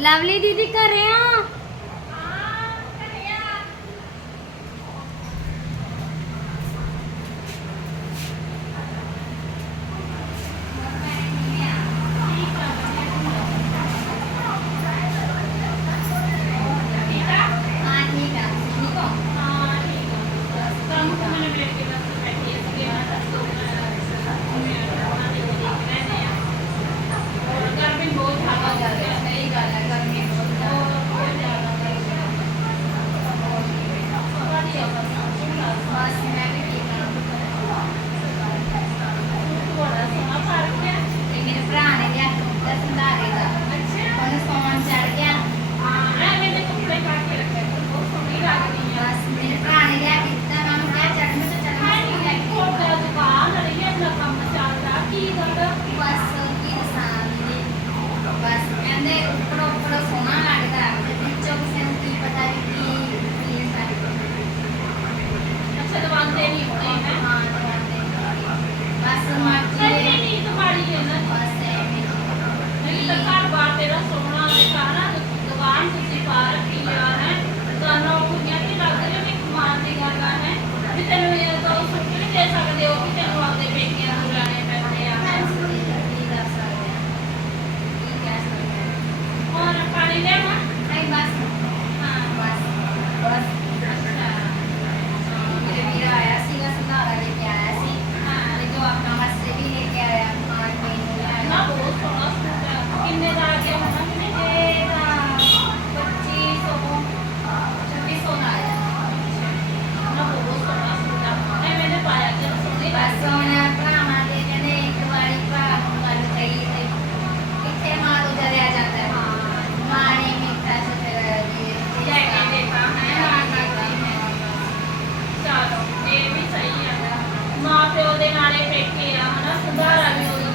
lovely दीदी कर रहे हैं ਜੇ ਵੀ ਚਾਹੀਦਾ ਮਾਂ ਪਿਓ ਦੇ ਨਾਲੇ ਫੇਕੇ ਆ ਹਨਾ ਸੁਧਾਰਾ ਵੀ